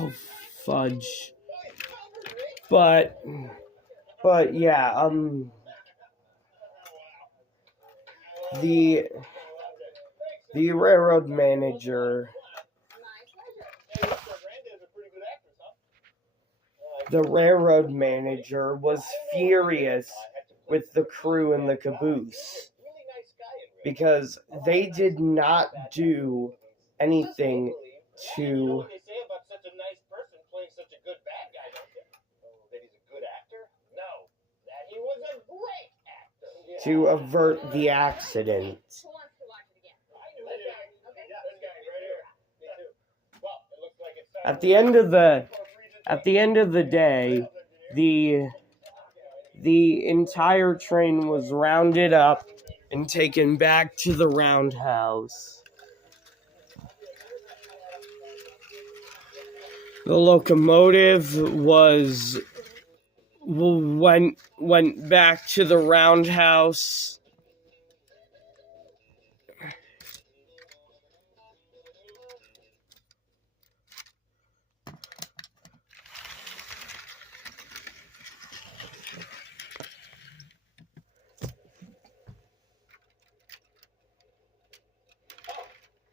Oh, fudge. But yeah, the railroad manager, was furious with the crew in the caboose because they did not do anything to avert the accident. At the end of the day, the entire train was rounded up and taken back to the roundhouse. The locomotive went back to the roundhouse.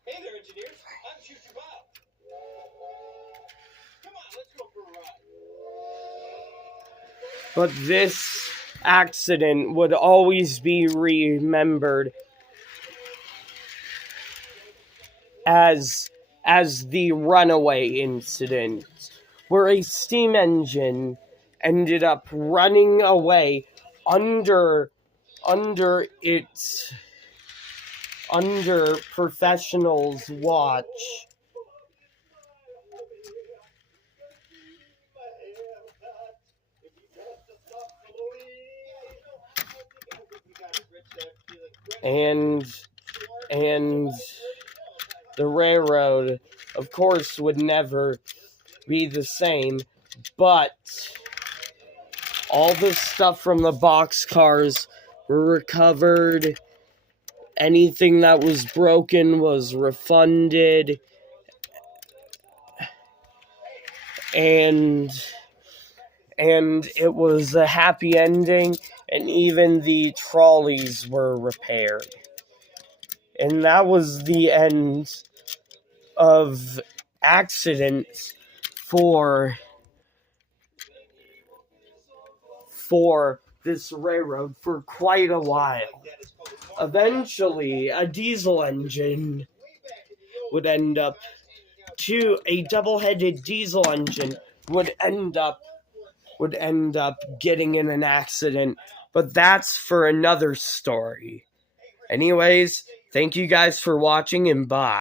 Hey there, engineers. I'm Choo Choo Bob. Come on, let's go for a ride. But this accident would always be remembered as the runaway incident, where a steam engine ended up running away under professionals' watch. And the railroad, of course, would never be the same, but all the stuff from the boxcars were recovered. Anything that was broken was refunded. And it was a happy ending, and even the trolleys were repaired. And that was the end of accidents for this railroad for quite a while. Eventually, a diesel engine would end up a double-headed diesel engine would end up getting in an accident, but that's for another story. Anyways, thank you guys for watching, and bye.